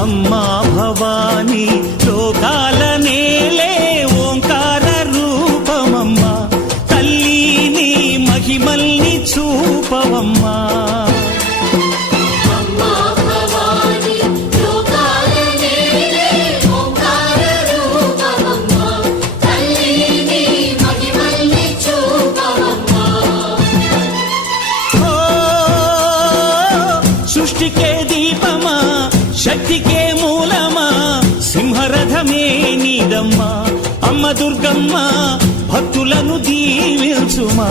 అమ్మా భవానీ లోకాల నేలే ఓంకార రూపమమ్మా, తల్లి నీ మహిమల్ని చూపవమ్మా. సృష్టికే దీపమా, శక్తికే మూలమా, సింహరథమే నీదమ్మా. అమ్మ దుర్గమ్మ భక్తులను దీవించుమా.